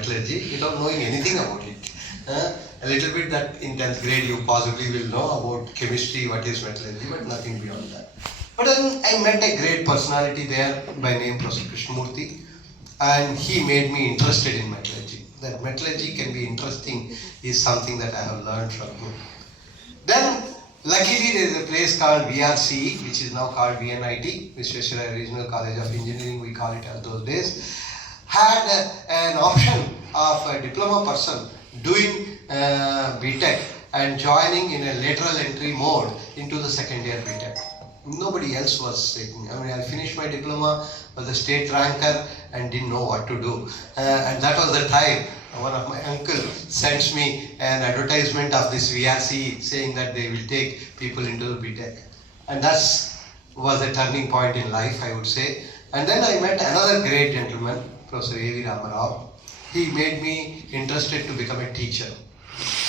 metallurgy without knowing anything about it. A little bit that in 10th grade you possibly will know about chemistry, what is metallurgy, but nothing beyond that. But then I met a great personality there by name Prof. Murty, and he made me interested in metallurgy. That metallurgy can be interesting is something that I have learned from him. Then luckily there is a place called VRCE, which is now called VNIT, Visvesvaraya Regional College of Engineering, we call it as those days, had an option of a diploma person doing BTech and joining in a lateral entry mode into the second year BTech. Nobody else was taking. I mean, I finished my diploma, was a state ranker and didn't know what to do. And that was the time one of my uncle sends me an advertisement of this VRC saying that they will take people into the BTech. And that was a turning point in life, I would say. And then I met another great gentleman, Professor A.V. Ramarao. He made me interested to become a teacher.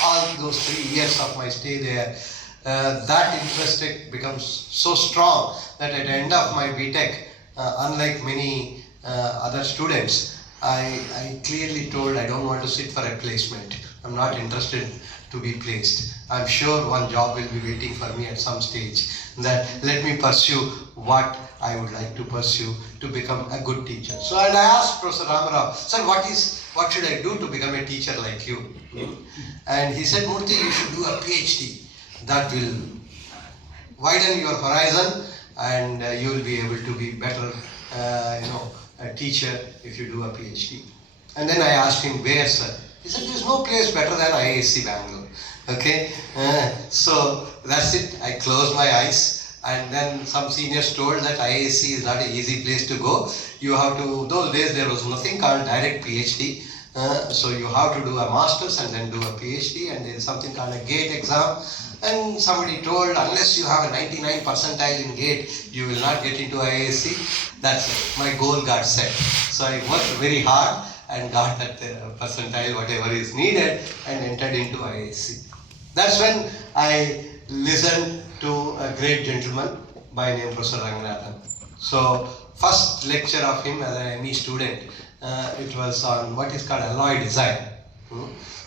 All those 3 years of my stay there, that interest becomes so strong that at the end of my BTech, unlike many other students, I clearly told I don't want to sit for a placement. I'm not interested to be placed. I'm sure one job will be waiting for me at some stage. That let me pursue what I would like to pursue to become a good teacher. So and I asked Professor Ramarao, sir, what should I do to become a teacher like you? And he said, Murty, you should do a PhD. That will widen your horizon and you will be able to be better, a teacher if you do a PhD. And then I asked him, where, sir? He said, there's no place better than IISc Bangalore. Okay, so that's it. I closed my eyes, and then some seniors told that IISc is not an easy place to go. You have to, those days there was nothing called direct PhD. So you have to do a master's and then do a PhD, and there is something called a GATE exam. And somebody told, unless you have a 99 percentile in GATE, you will not get into IISc. That's it. My goal got set. So I worked very hard and got that percentile, whatever is needed, and entered into IISc. That's when I listened to a great gentleman by name Professor Ranganathan. So first lecture of him as an ME student, it was on what is called alloy design.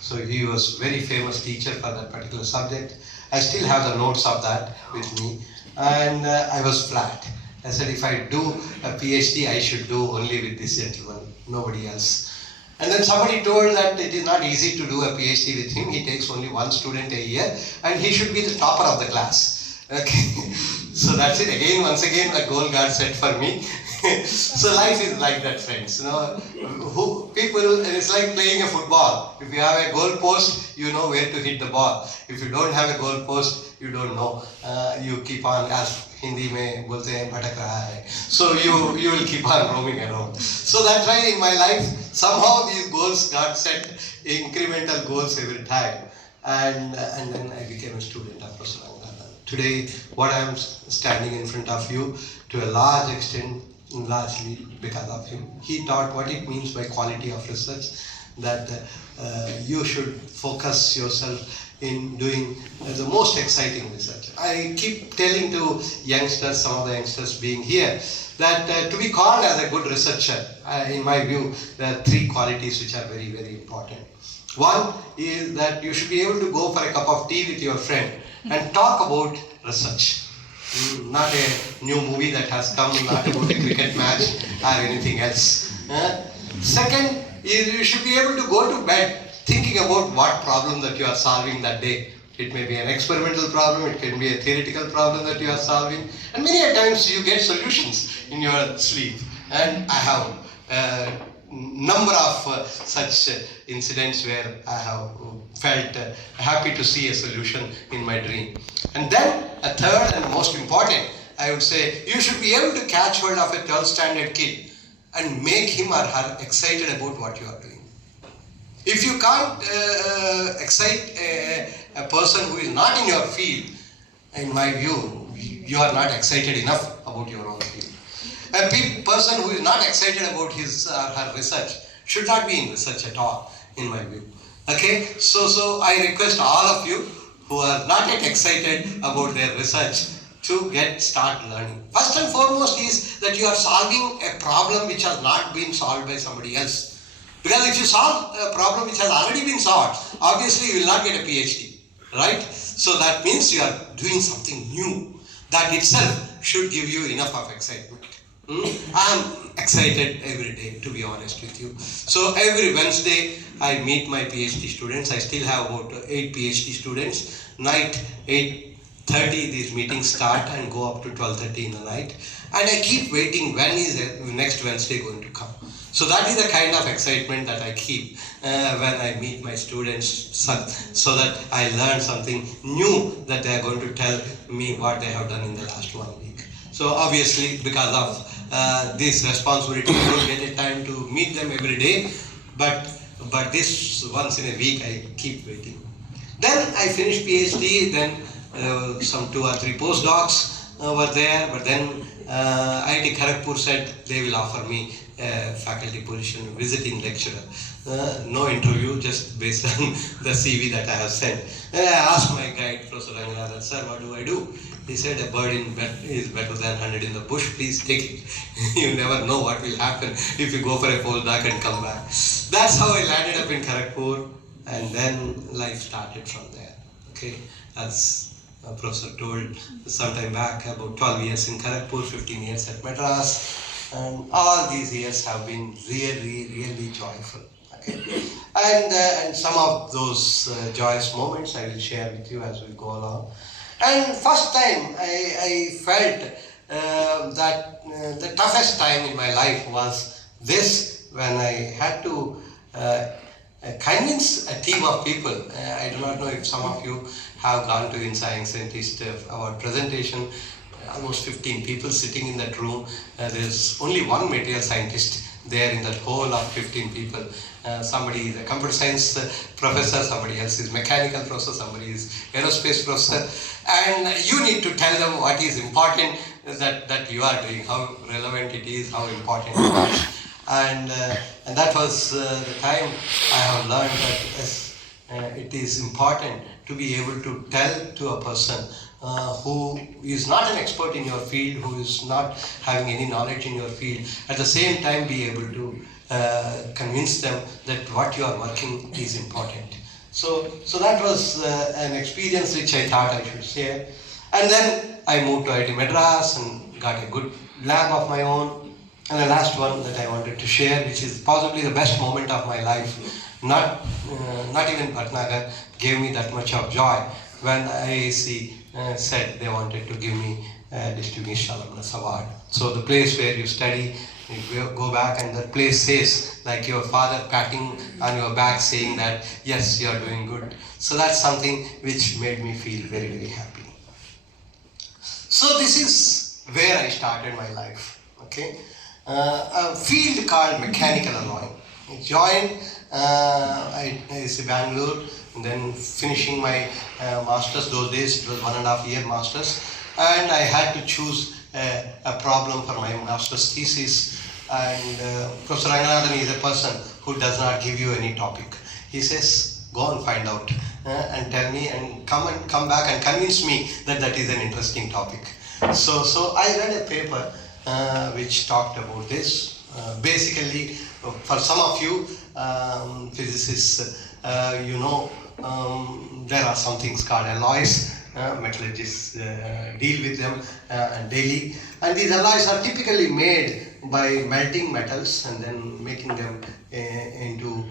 So he was very famous teacher for that particular subject. I still have the notes of that with me, and I was flat. I said if I do a PhD, I should do only with this gentleman, nobody else. And then somebody told that it is not easy to do a PhD with him. He takes only 1 student a year, and he should be the topper of the class. Okay, so that's it. Again, once again, the goal got set for me. So life is like that, friends. It's like playing a football. If you have a goal post, you know where to hit the ball. If you don't have a goal post, you don't know. You keep on, as Hindi mein bolte hain, bhatak raha hai. So you will keep on roaming around. So that's why in my life, somehow these goals got set, incremental goals every time. And then I became a student of Professor Ranganathan. Today, what I am standing in front of you, to a large extent, largely because of him. He taught what it means by quality of research, that you should focus yourself in doing the most exciting research. I keep telling to youngsters, some of the youngsters being here, that to be called as a good researcher, in my view, there are 3 qualities which are very, very important. One is that you should be able to go for a cup of tea with your friend and talk about research. Not a new movie that has come, not about a cricket match or anything else. Second is you should be able to go to bed thinking about what problem that you are solving that day. It may be an experimental problem, it can be a theoretical problem that you are solving, and many a times you get solutions in your sleep. And I have a number of such incidents where I have felt happy to see a solution in my dream. And then a third and most important, I would say, you should be able to catch hold of a 12th standard kid and make him or her excited about what you are doing. If you can't excite a person who is not in your field, in my view, you are not excited enough about your own field. A person who is not excited about his or her research should not be in research at all, in my view. Okay, so I request all of you who are not yet excited about their research to start learning. First and foremost is that you are solving a problem which has not been solved by somebody else. Because if you solve a problem which has already been solved, obviously you will not get a PhD, right? So that means you are doing something new. That itself should give you enough of excitement. I am excited every day, to be honest with you. So every Wednesday I meet my PhD students. I still have about 8 PhD students. Night 8:30 these meetings start and go up to 12:30 in the night. And I keep waiting, when is next Wednesday going to come. So that is the kind of excitement that I keep when I meet my students, so that I learn something new that they are going to tell me what they have done in the last 1 week. So obviously, because of this responsibility, I don't get a time to meet them every day, but this once in a week I keep waiting. Then I finished PhD, then some 2 or 3 postdocs were there, but then IIT Kharagpur said they will offer me a faculty position, visiting lecturer. No interview, just based on the CV that I have sent. Then I asked my guide, Professor Ranganathan, sir, what do I do? He said, a bird in bed is better than 100 in the bush, please take it. You never know what will happen if you go for a postdoc and come back. That's how I landed up in Kharagpur, and then life started from there. Okay, as Professor told sometime back, about 12 years in Kharagpur, 15 years at Madras, and all these years have been really joyful. Okay, and some of those joyous moments I will share with you as we go along. And first time I felt that the toughest time in my life was this, when I had to convince a team of people. I do not know if some of you have gone to in Science Scientist, our presentation, almost 15 people sitting in that room. There's only one material scientist there in that whole of 15 people. Somebody is a computer science professor, somebody else is mechanical professor, somebody is aerospace professor, and you need to tell them what is important that you are doing, how relevant it is, how important it is. And that was the time I have learned that yes, it is important to be able to tell to a person who is not an expert in your field, who is not having any knowledge in your field, at the same time be able to convince them that what you are working is important. So that was an experience which I thought I should share. And then I moved to IIT Madras and got a good lab of my own. And the last one that I wanted to share, which is possibly the best moment of my life, not even Bhatnagar gave me that much of joy, when IAC said they wanted to give me a Distinguished Alumnus Award. So the place where you study, you go back and that place says, like your father patting on your back saying that, yes, you are doing good. So that's something which made me feel very happy. So this is where I started my life. Okay, a field called mechanical alloying. I joined IIT Bangalore, and then finishing my masters. Those days it was 1.5 year masters, and I had to choose a problem for my master's thesis. And Professor Ranganathan is a person who does not give you any topic. He says, go and find out and tell me, and come back and convince me that that is an interesting topic. So I read a paper which talked about this. Basically, for some of you physicists, you know, there are some things called alloys. Metallurgists deal with them daily, and these alloys are typically made by melting metals and then making them into